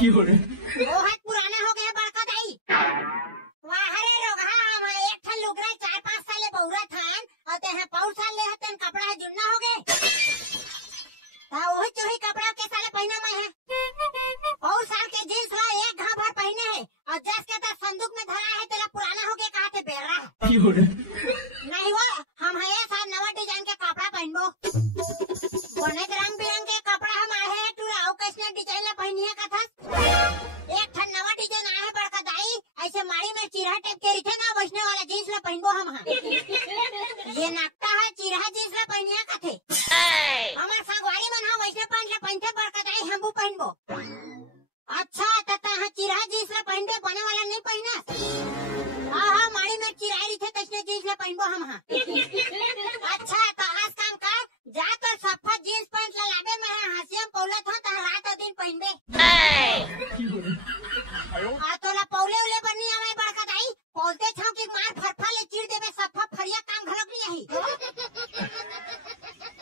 वो हाथ पुराना हो गया बड़का दाई। वाहरे रोगा हम एक ठन लुगरा 4-5 साल बहुरा थान और ते हैं 5 साल ले हतन कपड़ा जुन्ना हो गए। ता वही चोही कपड़ा के साले पहना मैं है 5 साल के जींस ला एक घा भर पहने है और जस के ता संदूक में धरा है तेरा पुराना हो गया कहा ते बेर रहा है। नहीं वो हम है साहब नवा डिजाइन के कपड़ा पहनबो बने रंग बिरंग के कपड़ा हम आए हैं तू आओ कैसे डिजाइन ला पहनिए का था एक ठन नवा डिजाइन आए है बड़का दाई ऐसे माड़ी में चिरहा टाइप के रिथे ना वैष्णव वाला जींस ला पहनबो हम ये नाकता है चिरहा जींस ला पहनिया का थे हमार संगवारी मन हा वैष्णव पहन ला पहनते बड़का दाई हमबू पहनबो। अच्छा तता हा चिरहा जींस ला पहनते बने वाला नहीं पहना हाँ माड़ी में चिराई रिथे तैसने जींस ला पहनबो हम हा। अच्छा तो आज काम का जा तो सफा जींस पैंट ला लाबे मैं हंसियम पौला था तो रात दिन पहनबे आ तो ला पौले उले बनी आवे बड़का दाई पौलते छाव की मार फरफा ले चीर देबे सफा फरिया काम घलक नहीं आही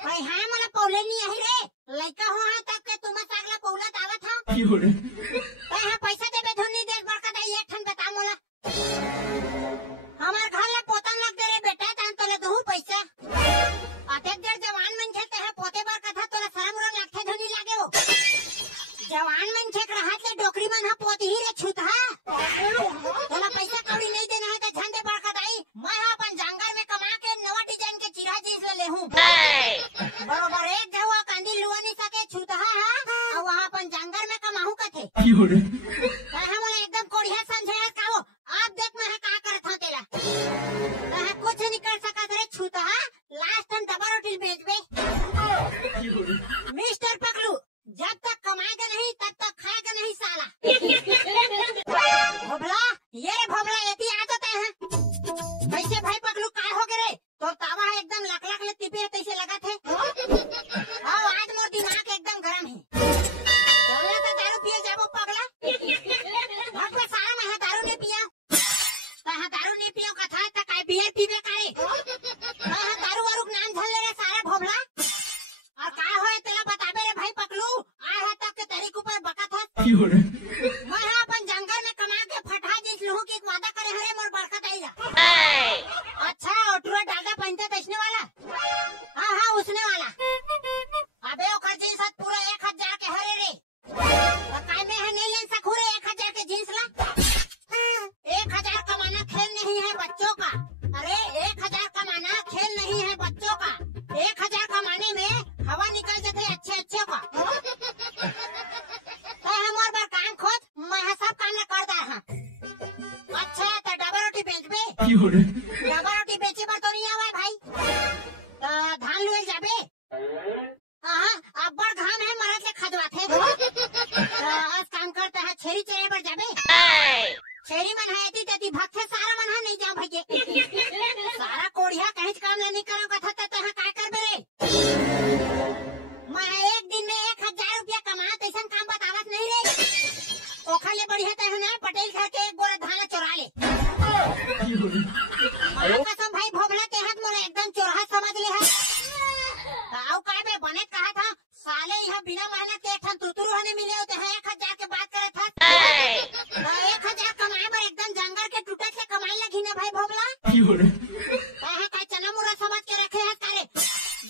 भाई हां मला पौले नहीं आही रे लइका हो हां तक के तुम सागला पौला दावत हा हां पैसा देबे धोनी देख बड़का दाई एक ठन बता मोला हमार घर ला पोतन लग दे रे बेटा तान तोले दहु पैसा अटेक देर जवान मन छे ते पोते बर कथा तोला शरम उरम लागथे धोनी लागे वो जवान मन छे रहत ले डोकरी मन हा पोत ही रे छुतहा तोला पैसा कौड़ी नहीं देना है तो झंडे बड़का दाई मैं हा अपन जंगल में कमा के नवा डिजाइन के चिरा जींस ले लेहूं बरोबर एक देवा कांदी लुआ नहीं सके छुतहा और वहां अपन जंगल में कमाहू कथे हम एकदम कोढ़िया समझे काओ आप देख मैं का करत हूं तेला कुछ नहीं कर सका रे छुतहा लास्ट टाइम डबा रोटी बेचबे मिस्टर पकलू जब तक कमाएगा नहीं तब तक खाएगा नहीं साला भोबला ये रे भोबला एती आदत है कैसे भाई पकलू काय हो गए रे तो तावा एकदम लक लक ले तिपे तैसे लगा थे हां आज मोर दिमाग एकदम गरम है चले तो दारू पिए जाबो पगला भगवा सारा मैं दारू नहीं पिया ता दारू नहीं पियो कथा त काय बियर पीबे करे हां दारू वारू नाम धर ले रे सारा भोबला और काय होए तेला बताबे रे भाई पकलू आए है तक के तरीक ऊपर बका था मैं अपन जंगल में कमा के फटा जिस लोह की वादा करे हरे मोर बड़का दाईला अच्छा ओटुरा डालडा पहनते तैसने वाला हां उसने वाला अबे ओकर जींस पूरा 1000 के हरे रे काय में है नहीं ले सकू रे 1000 के जींस ला 1000 कमाना खेल नहीं है बच्चों का अरे 1000 कमाना खेल नहीं है बच्चों का 1000 कमाने में हवा निकल जाते अच्छे अच्छे का तो हम और बार काम खोज मैं सब काम ना कर दा हां अच्छा तो डबा रोटी बेचबे डबा रोटी बेचे पर तो नहीं आवे भाई तो धान लुए जाबे हां अब बड़ घाम है मरद ले खदवाथे आज काम करता है छेरी चरे पर जाबे छेरी मन है एती तेती भक्थे सारा मन है नहीं जाओ भैया सारा कोढ़िया कहीं काम नहीं करो कथा त तहां का करबे रे मैं एक दिन में 1000 रुपया कमा तैसन काम बतावत नहीं रे ओखा ले बढ़िया त है ना पटेल घर के एक बोरा धान चुरा ले कसम भाई भोबला के हाथ मोला एकदम चोरहा समझ ले है आओ काय बे बने कहा था साले यहां बिना मेहनत के ठन तुतुरु हने मिले होते हैं 1000 के बात करे था 1000 कमाए पर एकदम जंगल के टूटे से कमाई लगी ना भाई भोबला काय चना मुरा समझ के रखे है करे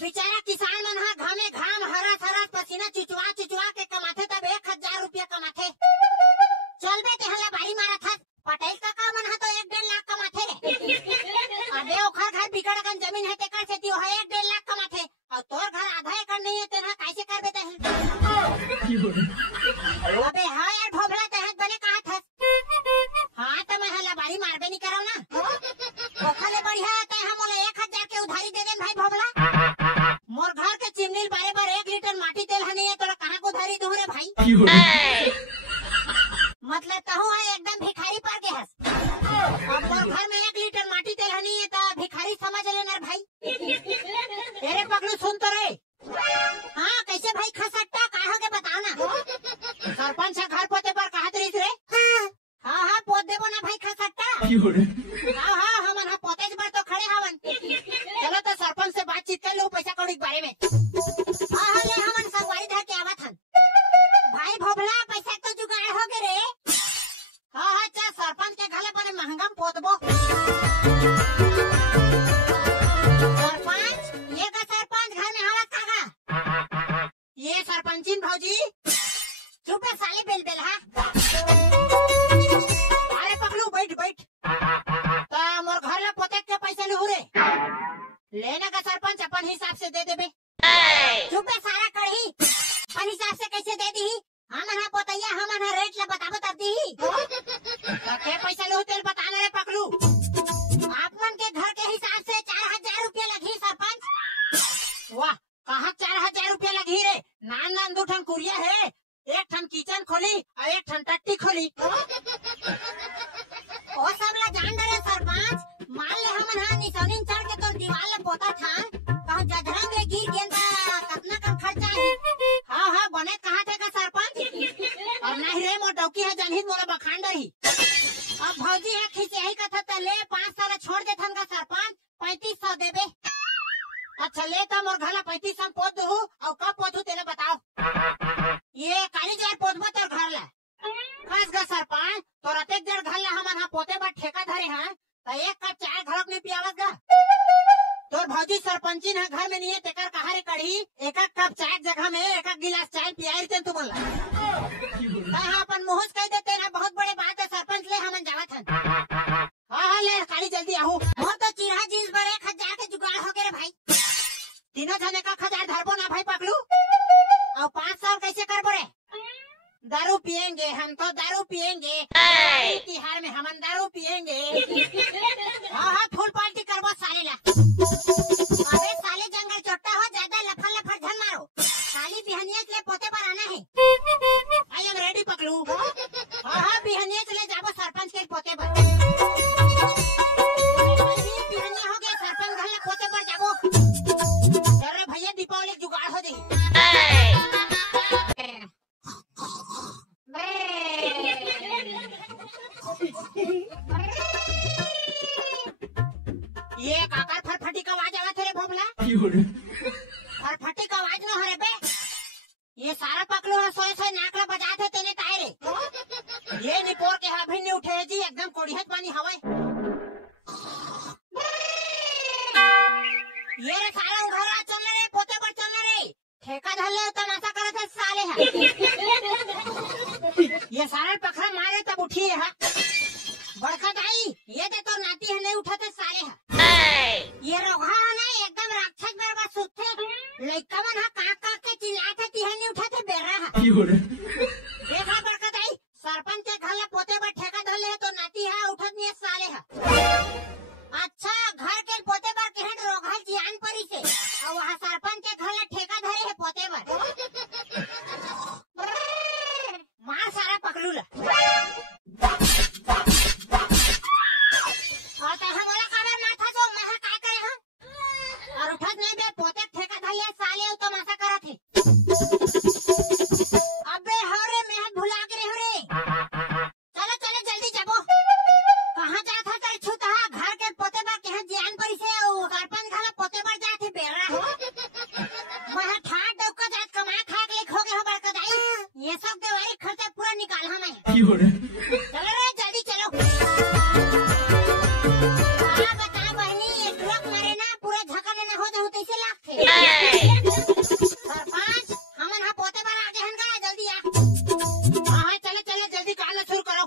बेचारा किसान मन हा घामे घाम हरस हरस पसीना चुचवा चुचवा के कमाथे तब 1000 रुपया कमाथे चल बे तेहला बारी मारा था पटेल काका मन हा तो 1.5 लाख कमाथे रे अबे ओखर घर बिगड़ गन जमीन है तेकर से तियो है 1.5 लाख कमाथे और तोर घर आधा एकड़ नहीं है तेरा कैसे कर बेते है अबे हां यार भोबला तहत बने कहा था हां तो मैं हला बारी मारबे नहीं करो ना ओखा ले बढ़िया ते हम 1000 के उधारी दे देन भाई भोबला मोर घर के चिमनी बारे बार 1 लीटर माटी तेल है नहीं है तोरा कहां को उधारी दूं रे भाई मतलब तहु है एकदम भिखारी पर के हस अब मोर घर में 1 लीटर माटी तेल है नहीं है तो भिखारी समझ लेना भाई तेरे पगलू सुन तो रे हां कैसे भाई खसट्टा का हो के बताओ ना सरपंच घर पोते पर कहा तरीस रे हां पोत देबो ना भाई खसट्टा हां हमन हा पोतेज पर तो खड़े हवन चलो तो सरपंच से बातचीत कर लो पैसा कौड़ी के बारे में हां ले हमन संगवारी धर के आवत हन भाई भोबला पैसा तो जुगाड़ हो सरपंचिन भौजी चुप है साले बेल बेल हा। अरे पकलू बैठ बैठ ता मोर घर ला पोते के पैसा लू रे लेना का सरपंच अपन हिसाब से दे देबे। चुप है सारा कढ़ी अपन हिसाब से कैसे दे दी हमन हा पोतैया हमन हा रेट ला बता बता दी के पैसा लू तेल बताना रे पकलू। आप मन के घर के हिसाब से 4000 रुपया लगी सरपंच। वाह कहा 4000 रुपया लगी रे नान नान 2 ठन कुरिया है एक ठन किचन खोली और एक ठन टट्टी खोली। ओ सब ला जान डरे सरपंच मान ले हमन हा निशानी चढ़ के तो दीवार ला पोता ठान कहा जधरंग ले गिर गेन कितना कम खर्चा है। हां हां बने कहा थे का सरपंच और नहीं रे मो डौकी है जनहित मोला बखान रही। अब भौजी है खिसे ही कथा त ले 5 साल छोड़ दे थन का सरपंच 3500 देबे। अच्छा ले तो मोर घर ला 3500 पोत दू और कब पोतू तेने बताओ। ये काली जार पोतबा तोर घर ला बस गा सरपंच तोर अतेक जड़ घर ला हमन हा पोते बा ठेका धरे हां त एक कप चाय घरक ने पियावत गा। तोर भौजी सरपंचिन है घर में नहीं है तेकर कहा रे कढ़ी एक एक कप चाय जगह में एक एक गिलास चाय पियाई रे तुमन ला। हां अपन मुहस कह दे तेरा बहुत बड़े बात है सरपंच ले हमन जावत हन। हां ले काली जल्दी आहू मोर तो चिरहा जींस पर 1000 के जुगाड़ हो गए रे भाई। तीनों जने का 1000 धरबो ना भाई पकलू और 5 साल कैसे करबो रे। दारू पियेंगे हम तो दारू पियेंगे तिहार में हमन दारू पियेंगे। हाँ हाँ फुल पार्टी करबो साले ला। अबे साले जंगल चोट्टा हो ज्यादा लफड़ लफड़ झन मारो साली बिहनिया ले पोते पर आना है। आई एम रेडी पकलू। हाँ हाँ बिहनिया ले जाबो सरपंच के पोते पर बिहनिया हो गया सरपंच घर ले पोते पर जाबो। अरे भैया दीपावली जुगाड़ हो जाई। ये काकर फटफटी का आवाज आवा थे रे भोबला फटफटी का आवाज न हरे बे ये सारा पकलो है सोए सोए नाक ला बजा थे तेने ताए रे ये निपोर के हाभी नहीं उठे जी एकदम कोड़िहत पानी हवाए। ये रे सारा घर आ चल रे पोते पर चल रे ठेका धले तमाशा करत है साले है। ये सारे पखरा मारे तब उठी है बड़का दाई ये दे तो नाती है नहीं उठाते साले है। ये रोगा है ना एकदम राक्षस बरबा सुते लइका मन हा काक काक के चिल्लाते ती है नहीं उठाते बेरा है। देखा बड़का दाई सरपंच के घर ला पोते पर ठेका धले है तो नाती है उठत नहीं साले है। अच्छा घर के पोते पर केहन रोगा जियान परी से और वहाँ सरपंच के घर ला ठेका धरे है पोते पर मार सारा पकलू ला। और उठत नहीं बे पोते ठेका धलिया साले तो मासा करत है। अबे हरे मैं भुला के रे चलो चलो जल्दी जाबो कहां जात है तेरे छूता घर के पोते बा के जियान परी से सरपंच घर पोते बा जात है बेरा मैं ठाट डोका जात कमा खा के खो गए हो बड़का दाई ये सब देवारी खर्चा पूरा निकाल हम चलो रे जल्दी चलो। बता बहनी ये ट्रक मारे ना पूरा झकने ना हो जाओ तैसे लागथे। सरपंच हमन हा पोते पर आगे हन का जल्दी आ। हां चले चले जल्दी काम शुरू करो।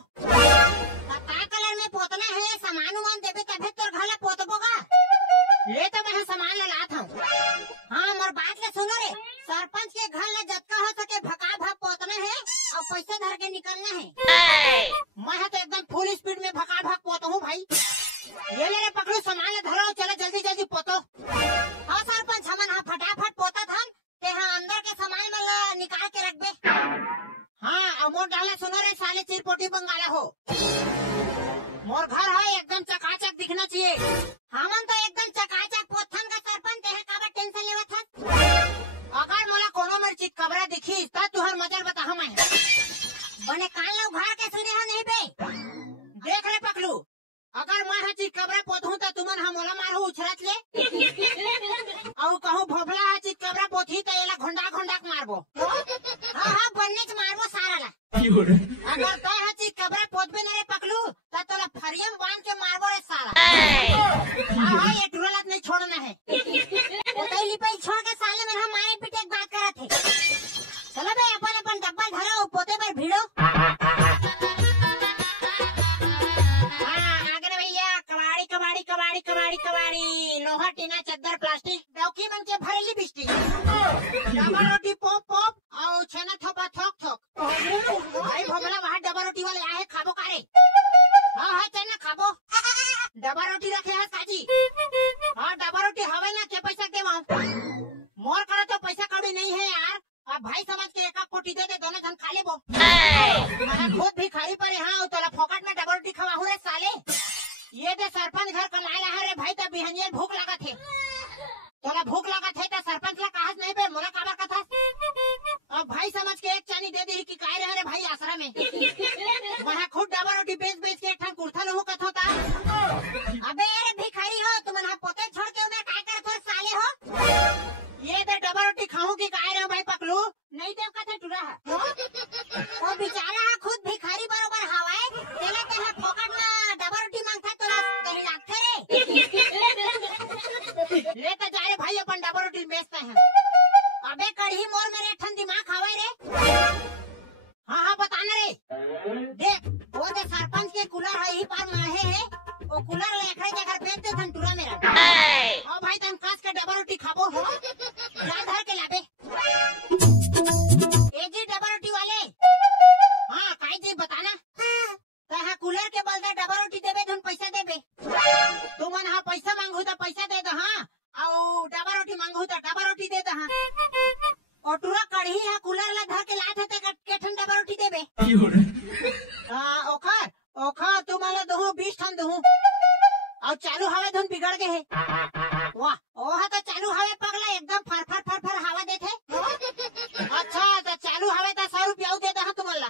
का कलर में पोतना है सामान उमान देबे तबे तोर घर ला पोतबो का ले तो मैं सामान ला लात हूं। हां मोर बात ले सुनो रे सरपंच के घर ला जतका हो सके भका भक पोतना है और पैसे धर के निकलना है। मैं तो एकदम फुल स्पीड में भका भक पोतहूं भाई। ये ले रे पकड़ो सामान ले धरो चलो जल्दी जल्दी पोतो। हाँ सरपंच हमन हा फटाफट पोता था ते हाँ अंदर के सामान में निकाल के रख बे। हाँ अमोर डाले सुनो रे साले चिरपोटी बंगाला हो मोर घर है एकदम चकाचक दिखना चाहिए। हमन तो एकदम चकाचक पोथन का सरपंच है काबर टेंशन लेवत है। अगर मोला कोनो मेर चित कबरा दिखी ता तुहर मजर बता हम बने कान लो घर के सुने हो नहीं बे। देख रे पकलू अगर मैं हा चित कबरा पोथूं ता तुमन हम मोला मारू उछरत ले और कहूं भोबला हा चित कबरा पोथी ता एला घोंडा घोंडा मारबो। हां हां बनने च मारबो सारा ला। अगर तो हा चित कबरा पोथबे न रे पकलू ता तोला फरियम बांध के मारबो रे सारा। हां हां ये टुरलत नहीं छोड़ना है। उतैली पे छोड़ के साले में हम मारे पीटे बात करत है। चलो के भरेली बिस्टी डबल रोटी पॉप पॉप और छेना थोपा थोक थोक भाई भोगला वहाँ डबल रोटी वाले आए खाबो कारे हाँ हाँ चल ना खाबो डबल रोटी रखे है काजी हाँ डबल रोटी हवे ना के पैसा दे वहाँ मोर करो तो पैसा कभी नहीं है यार अब भाई समझ के एक कोटी दे दोनों जन खा ले वो तुम्हारा खुद भी खाली पड़े हाँ तोला फोकट में डबल रोटी खवा रे साले ये तो सरपंच घर कमाए रहा रे भाई तब बिहनिया भूख लगा थे तोला भूख लगा थे तो सरपंच ला कहा नहीं पे मोला काबर का था अब भाई समझ के एक चानी दे दी कि काय रहे रे भाई आसरा में वहाँ खुद डबल रोटी बेच के एक ठन कुर्ता लहू कथ होता अबे यार भिखारी हो तुम वहाँ पोते छोड़ के मैं काय कर थोड़े साले हो ये तो डबल रोटी खाऊं की काय रहे भाई पकलू नहीं तो कथा टूरा है वो बेचारा खुद भिखारी बरोबर हवाए तेला तेला फोकट में डबल रोटी मांगता तो कहीं डाक्टर ले तो जा रे भाई अपन डबल रोटी बेचते हैं अबे कढ़ी मोर मेरे ठन दिमाग हवाए रे हाँ हाँ बताना रे देख वो तो सरपंच के कूलर है ही पर माहे है वो कूलर लेकर जगह बेच दे थन टूरा मेरा ओ भाई तुम कास के डबल रोटी खाबो हो जा धर के लाबे ए जी डबल रोटी वाले हाँ काई जी बताना तहा कूलर के बदले डबल रोटी देबे तुम पैसा देबे तुमन हाँ पैसा मांगू तो पैसा दे दो हाँ और डबल रोटी मांगू तो डबल रोटी दे दो हाँ और टूरा कढ़ी है कूलर ला धर के लात है के ठन डबल रोटी देबे ओखर ओखर तुम्हारा दो 20 ठन दो और चालू हवा धुन बिगड़ गए है वाह ओहा तो चालू हवा पगला एकदम फर फर फर फर हवा देते अच्छा तो चालू हवा तो 100 रुपया दे दो तुम्हारा